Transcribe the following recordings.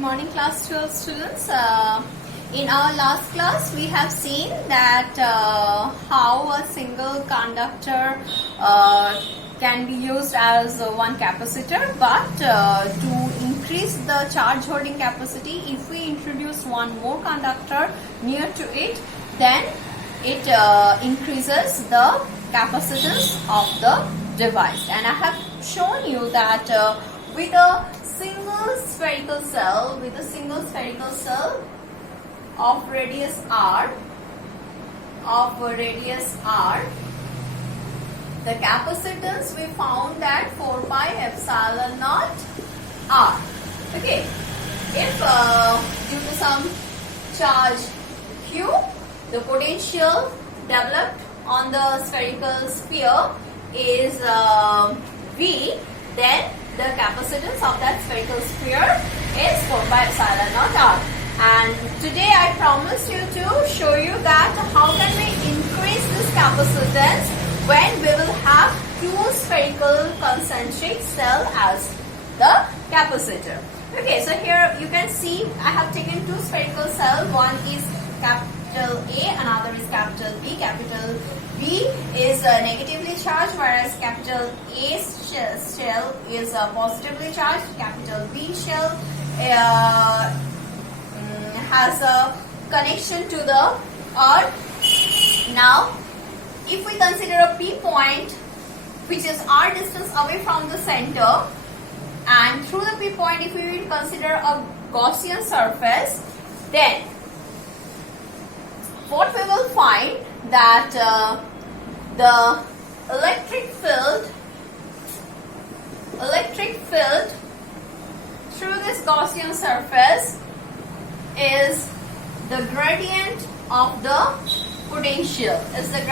morning class 12 students. In our last class we have seen that how a single conductor can be used as one capacitor, but to increase the charge holding capacity, if we introduce one more conductor near to it, then it increases the capacitance of the device. And I have shown you that with a single spherical cell, of radius r, the capacitance we found at 4 pi epsilon naught r. Okay, if due to some charge q, the potential developed on the spherical sphere is V, then the capacitance of that spherical sphere is 4 pi epsilon naught r. And today I promised you to show you that how can we increase this capacitance when we will have two spherical concentric cell as the capacitor. Okay, so here you can see I have taken two spherical cells. One is capital A, another is capital B. Capital B is negatively charged, whereas capital A shell is positively charged. Capital B shell has a connection to the earth. Now, if we consider a P point, which is r distance away from the center, and through the P point, if we will consider a Gaussian surface, then what we will find that the electric field through this Gaussian surface is the gradient of the potential. Is the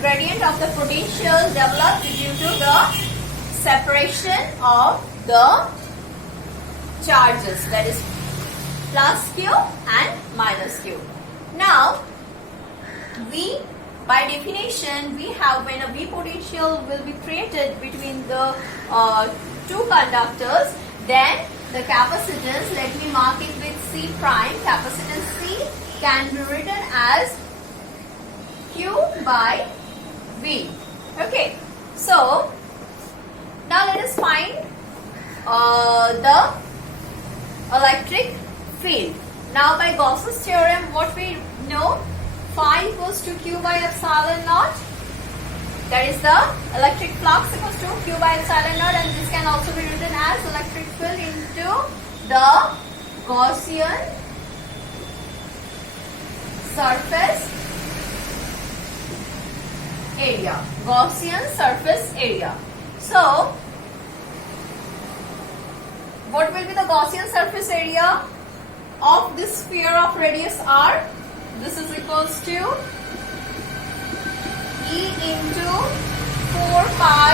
gradient of the potential developed due to the separation of the charges, that is plus q and minus q. Now, V, by definition, we have when a V potential will be created between the two conductors, then the capacitance, let me mark it with C prime, capacitance C can be written as Q by V. Okay, so now let us find the electric field. Now by Gauss's theorem, what we know, phi equals to Q by epsilon naught. That is the electric flux equals to Q by epsilon naught, and this can also be written as electric field into the Gaussian surface area. Gaussian surface area. So, what will be the Gaussian surface area of this sphere of radius r? This is equals to E into 4 pi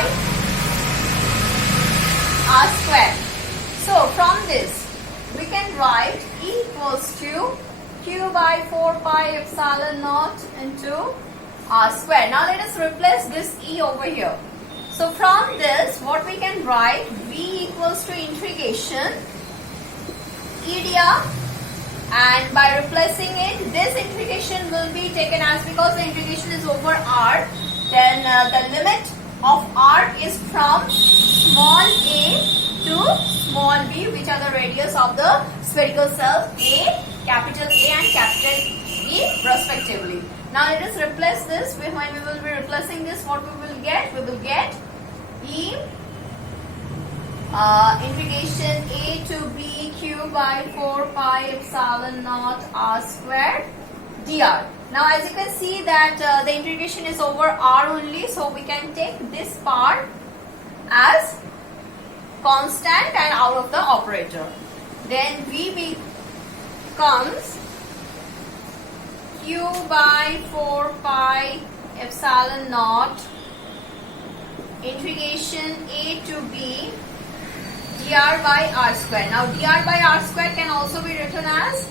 r square. So from this we can write E equals to Q by 4 pi epsilon naught into r square. Now let us replace this E over here. So from this what we can write, V equals to integration E dr, and by replacing it, this integration will be taken as, because the integration is over r, then the limit of r is from small a to small b, which are the radius of the spherical cells A, capital A and capital B respectively. Now let us replace this. When we will be replacing this, what we will get? We will get E integration A to B Q by 4 pi epsilon naught r square dr. Now as you can see that the integration is over r only, so we can take this part as constant and out of the operator. Then V becomes Q by 4 pi epsilon naught integration A to B dr by r square. Now dr by r square can also be written as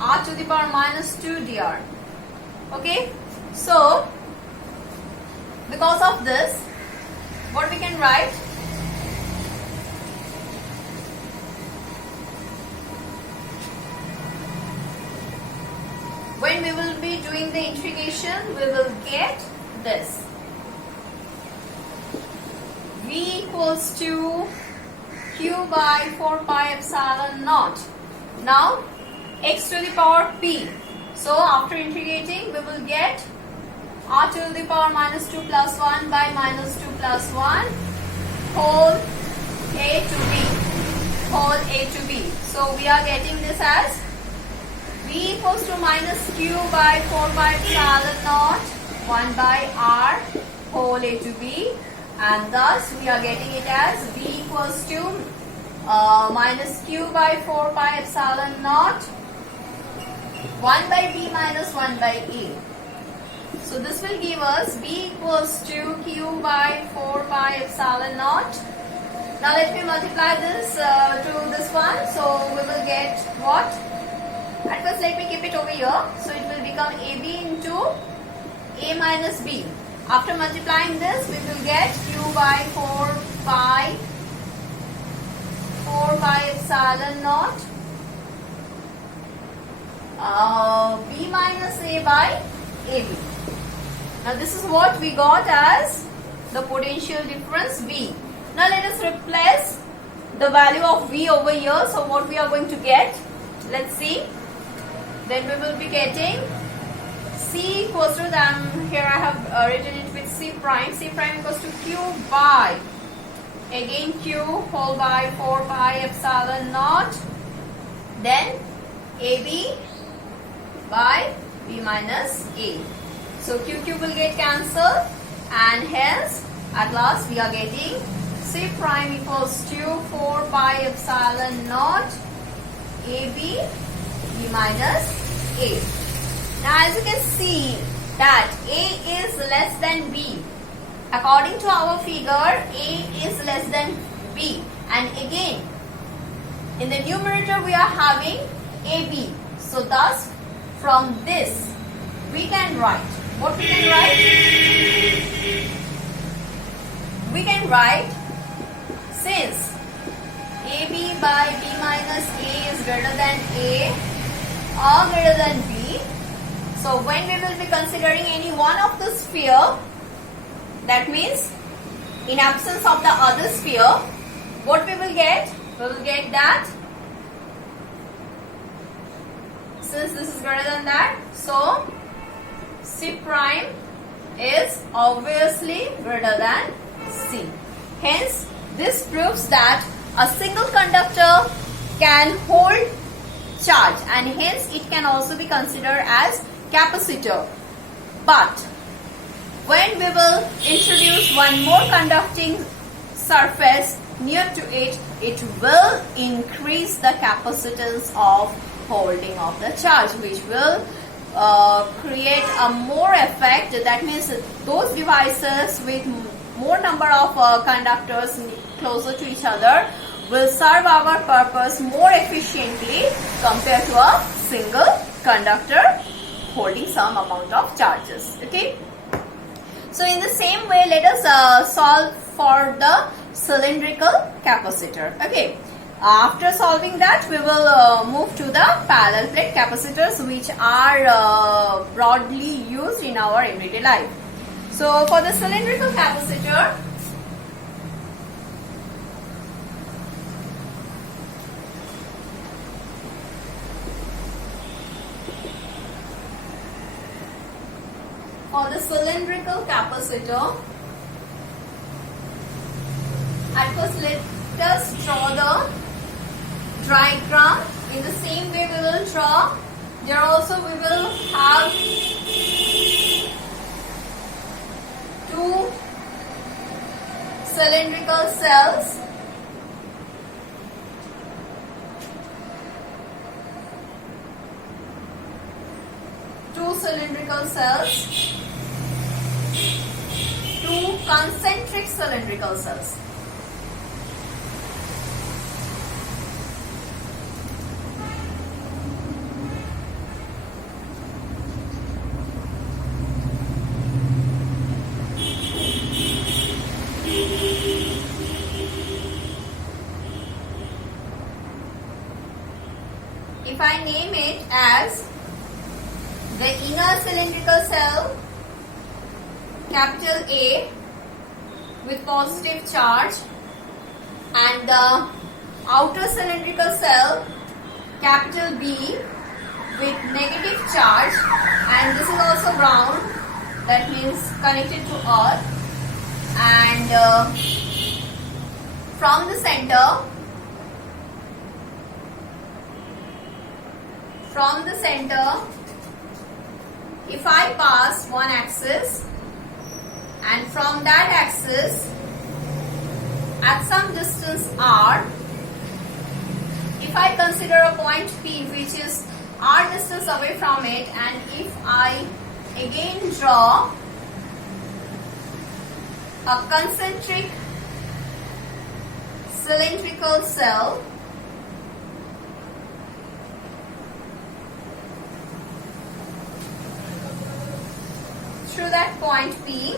r to the power minus 2 dr. Okay, so because of this, what we can write, when we will be doing the integration, we will get this. V equals to Q by 4 pi epsilon naught. Now, x to the power p. So, after integrating, we will get r to the power minus 2 plus 1 by minus 2 plus 1 whole a to b. Whole a to b. So, we are getting this as v equals to minus q by 4 pi epsilon naught 1 by r whole a to b, and thus we are getting it as v equals to minus q by 4 pi epsilon naught 1 by b minus 1 by a. So this will give us b equals to q by 4 pi epsilon naught. Now let me multiply this to this one. So we will get what? At first let me keep it over here. So it will become ab into a minus b. After multiplying this, we will get q by 4 pi epsilon naught b minus a by ab. Now this is what we got as the potential difference V. Now let us replace the value of V over here. So what we are going to get? Let's see. Then we will be getting C equals to, here I have written it with C prime. C prime equals to Q by, again Q whole by 4 pi epsilon naught. Then AB by B minus A. So Q will get cancelled, and hence at last we are getting C prime equals to 4 pi epsilon naught AB B minus A. Now as you can see that A is less than B. According to our figure, A is less than B, and again in the numerator we are having AB. So thus from this we can write, what we can write? We can write, since AB by B minus A is greater than A or greater than B, so when we will be considering any one of the sphere, that means in absence of the other sphere, what we will get? We will get that since this is greater than that, so C prime is obviously greater than C. Hence, this proves that a single conductor can hold charge, and hence it can also be considered as capacitor. But when we will introduce one more conducting surface near to it, it will increase the capacitance of holding of the charge, which will create a more effect. That means those devices with more number of conductors closer to each other will serve our purpose more efficiently compared to a single conductor holding some amount of charges. Okay. So in the same way, let us solve for the cylindrical capacitor. Okay. After solving that, we will move to the parallel plate capacitors, which are broadly used in our everyday life. So for the cylindrical capacitor, at first let us draw the diagram. In the same way we will draw, there also we will have two cylindrical cells. Two concentric cylindrical cells. If I name it as the inner cylindrical cell, capital A, with positive charge, and the outer cylindrical cell, capital B, with negative charge, and this is also ground, that means connected to earth. And from the center, if I pass one axis, and from that axis at some distance r, if I consider a point P which is r distance away from it, and if I again draw a concentric cylindrical cell through that point P,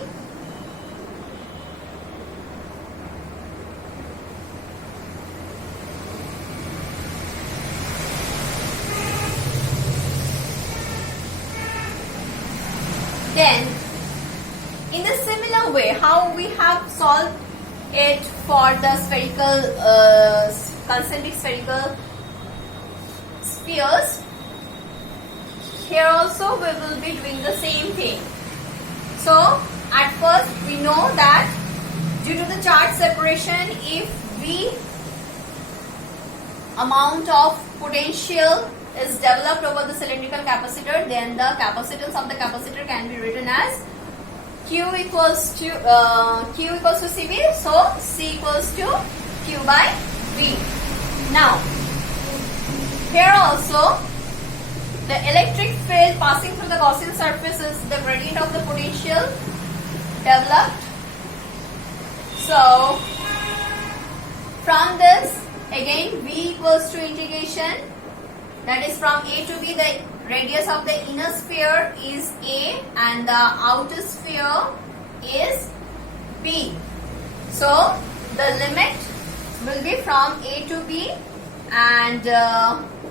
then in the similar way how we have solved it for the spherical concentric spherical spheres, here also we will be doing the same thing. So at first we know that due to the charge separation, if V amount of potential is developed over the cylindrical capacitor, then the capacitance of the capacitor can be written as Q equals to CV, so C equals to Q by V. Now here also the electric field passing through the Gaussian surface is the gradient of the potential developed. So from this again V equals to integration, that is from A to B, the radius of the inner sphere is A and the outer sphere is B. So the limit will be from A to B, and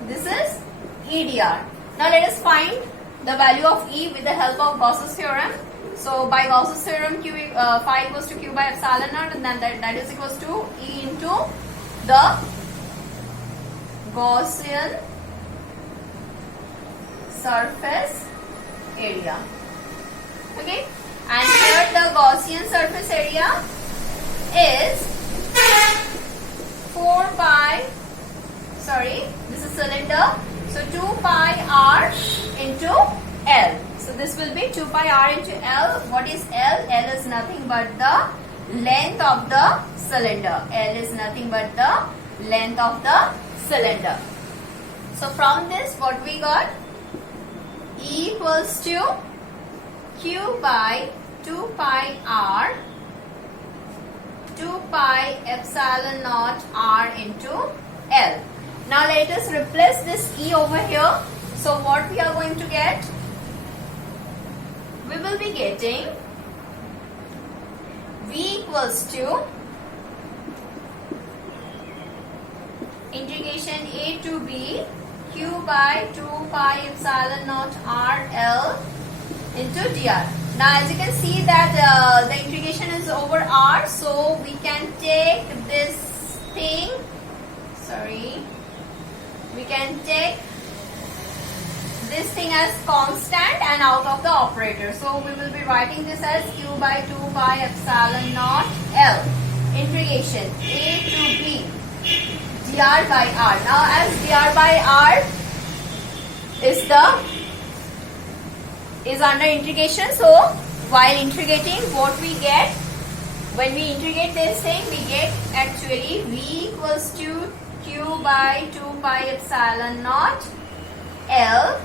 this is EDR. Now let us find the value of E with the help of Gauss's theorem. So by Gauss's theorem, phi equals to Q by epsilon naught, and then that is equals to E into the Gaussian surface area. Okay, and here the Gaussian surface area is 4 pi, sorry, this is cylinder, so 2 pi r into L. So this will be 2 pi r into L. What is L? L is nothing but the length of the cylinder. L is nothing but the length of the cylinder. So from this what we got? E equals to Q by 2 pi r, 2 pi epsilon naught r into L. Now let us replace this E over here. So what we are going to get? We will be getting V equals to integration A to B Q by 2 pi epsilon naught r L into dr. Now as you can see that the integration is over r, so we can take this thing, we can take this thing as constant and out of the operator. So we will be writing this as Q by 2 pi epsilon naught L integration A to B dr by r. Now as dr by r is under integration, so while integrating, what we get, when we integrate this thing, we get actually V equals to Q by 2 pi epsilon naught L,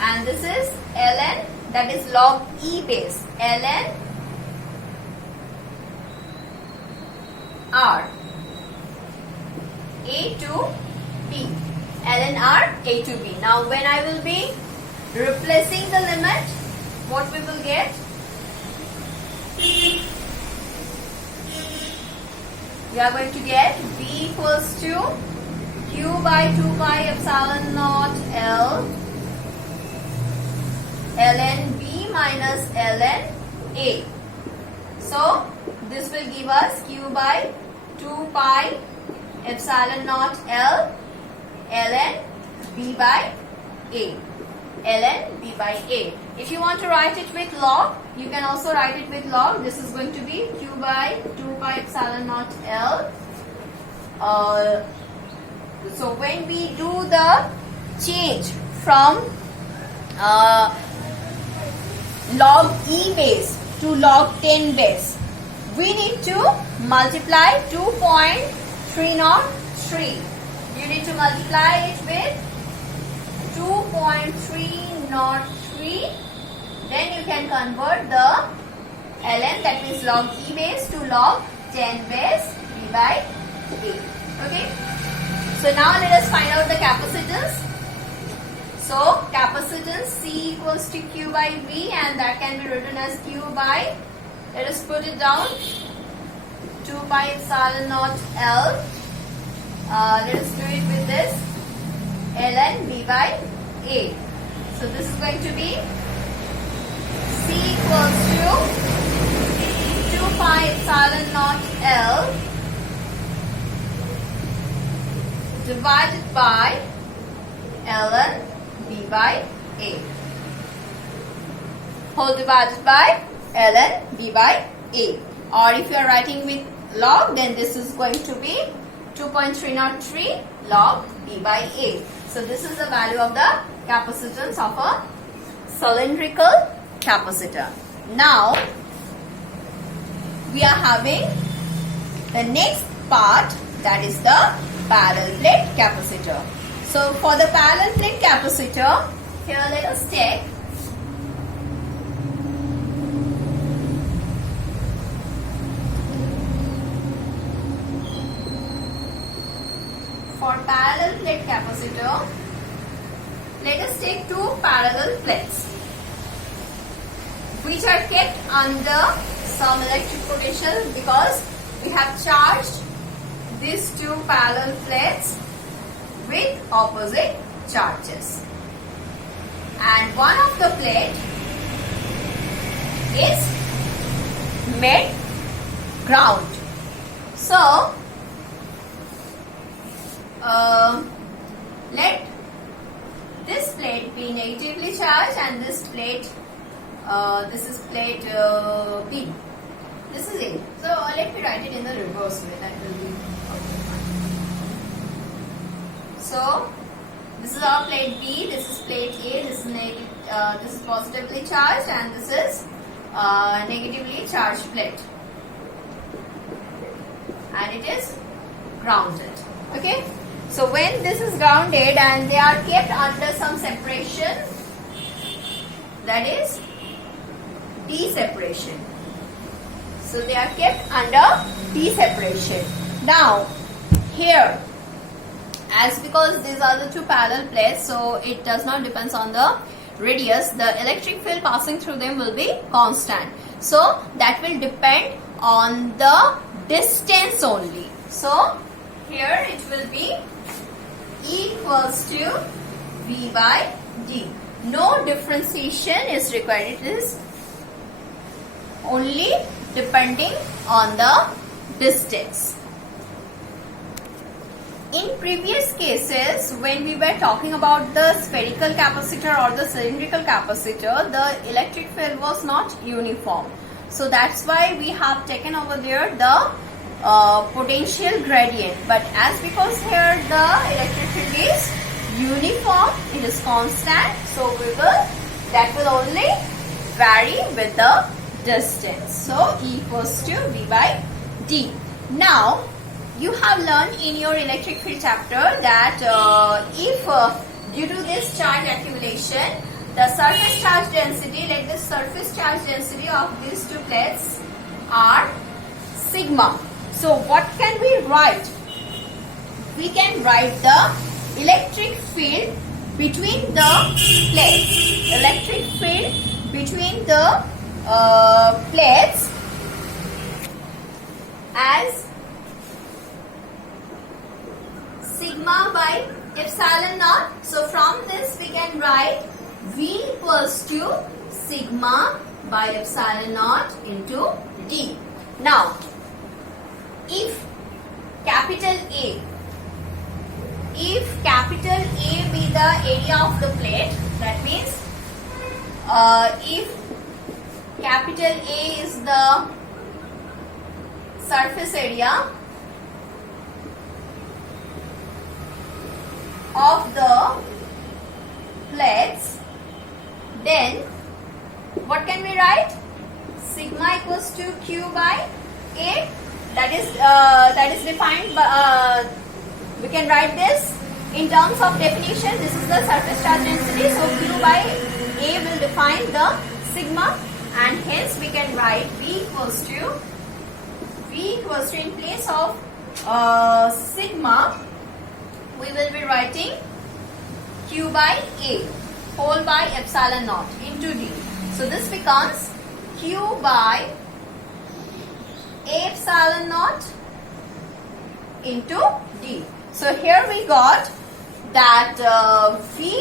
and this is ln, that is log E base, ln r A to B, ln r A to B. Now when I will be replacing the limit, what we will get? We are going to get V equals to Q by 2 pi epsilon naught L ln B minus ln A. So this will give us Q by 2 pi epsilon naught L ln B by A. Ln B by A. If you want to write it with log, you can also write it with log. This is going to be Q by 2 pi epsilon naught L. So when we do the change from log E base to log 10 base, we need to multiply 2.303. You need to multiply it with 2.303. Then you can convert the ln, that means log E base, to log 10 base B by A. Okay. So now let us find out the capacitance. So capacitance C equals to Q by V, and that can be written as Q by, let us put it down, 2 pi epsilon naught L. Let us do it with this, ln B by A. So this is going to be C equals to 2 pi epsilon naught L divided by ln B by A, whole divided by ln B by A. Or if you are writing with log, then this is going to be 2.303 log B by A. So this is the value of the capacitance of a cylindrical capacitor. Now we are having the next part, that is the parallel plate capacitor. So for the parallel plate capacitor, here let us take for parallel plate capacitor, let us take two parallel plates which are kept under some electric potential, because we have charged these two parallel plates with opposite charges, and one of the plate is made ground. So let this plate be negatively charged, and this plate, this is plate B, this is A. So let me write it in the reverse way, that will be okay. So this is our plate B, this is plate A, this is negative, this is positively charged, and this is negatively charged plate, and it is grounded. Okay. So when this is grounded and they are kept under some separation, that is D separation. So they are kept under D separation. Now here, as because these are the two parallel plates, so it does not depend on the radius, the electric field passing through them will be constant. So that will depend on the distance only. So here it will be E equals to V by D. No differentiation is required. It is only depending on the distance. In previous cases, when we were talking about the spherical capacitor or the cylindrical capacitor, the electric field was not uniform. So that's why we have taken over there the potential gradient. But as because here the electric field is uniform, it is constant, so that will only vary with the distance. So E equals to V by D. Now you have learned in your electric field chapter that if due to this charge accumulation, the surface charge density, let the surface charge density of these two plates are sigma. So what can we write? We can write the electric field between the plates. Electric field between the plates as sigma by epsilon naught. So from this we can write V equals to sigma by epsilon naught into D. Now, if capital A be the area of the plate, that means if capital A is the surface area of the plates, then what can we write? Sigma equals to Q by A. That is defined by, we can write this in terms of definition. This is the surface charge density, so Q by A will define the sigma, and hence we can write V equals to in place of sigma, we will be writing Q by A whole by epsilon naught into D. So this becomes Q by A epsilon naught into D. So here we got that V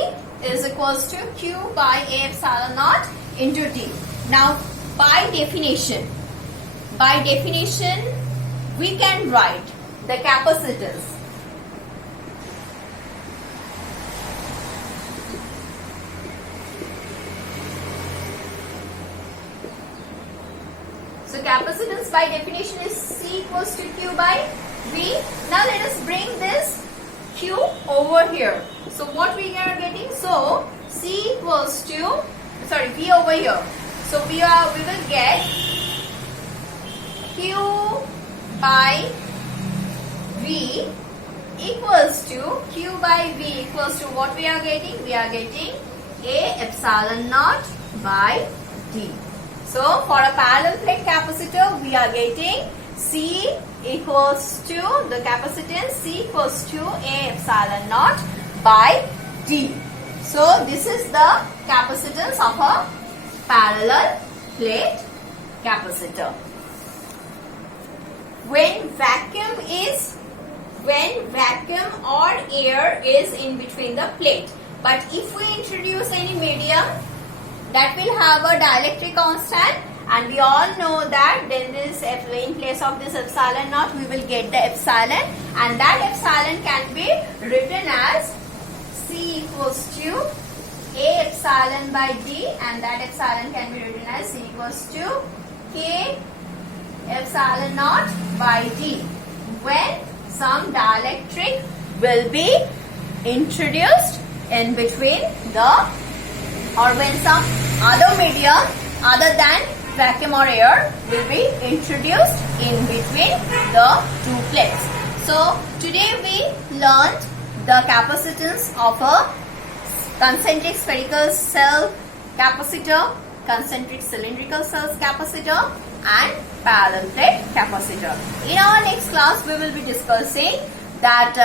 is equals to Q by A epsilon naught into D. Now by definition we can write the capacitance. So capacitance by definition is C equals to Q by V. Now let us bring this Q over here. So what we are getting? So C equals to, sorry, V over here. So we will get Q by V equals to Q by V equals to what we are getting? We are getting A epsilon naught by D. So for a parallel plate capacitor, we are getting C equals to the capacitance C equals to A epsilon naught by D. So this is the capacitance of a parallel plate capacitor. When vacuum or air is in between the plate, but if we introduce any medium that will have a dielectric constant, and we all know that then this in place of this epsilon naught we will get the epsilon, and that epsilon can be written as C equals to A epsilon by D, and that epsilon can be written as C equals to K epsilon naught by D, when some dielectric will be introduced in between the, or when some other medium other than vacuum or air will be introduced in between the two plates. So today we learned the capacitance of a concentric spherical cell capacitor, concentric cylindrical cells capacitor, and parallel plate capacitor. In our next class we will be discussing that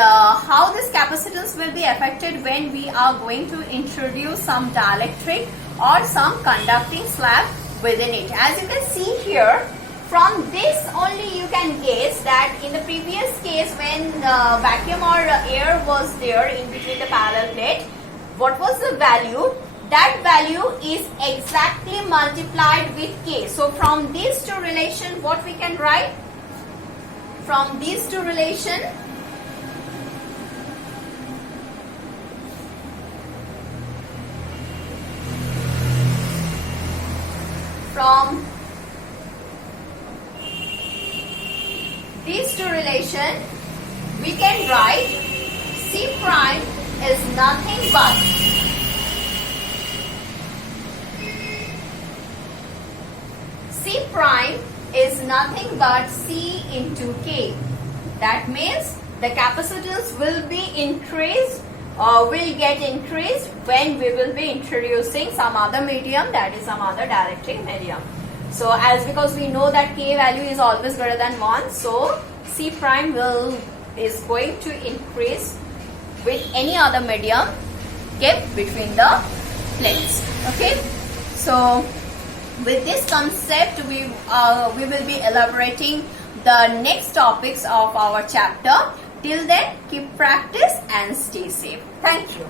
how this capacitance will be affected when we are going to introduce some dielectric or some conducting slab within it. As you can see here, from this only you can guess that in the previous case when vacuum or air was there in between the parallel plate, what was the value? That value is exactly multiplied with K. So from these two relation, what we can write? From these two relation, from these two relation, we can write C prime is nothing but C prime is nothing but C into K. That means the capacitance will be increased or will get increased when we will be introducing some other medium, that is some other dielectric medium. So as because we know that K value is always greater than 1, so C prime is going to increase with any other medium kept between the plates. Okay, so with this concept we will be elaborating the next topics of our chapter. Till then, keep practice and stay safe. Thank you.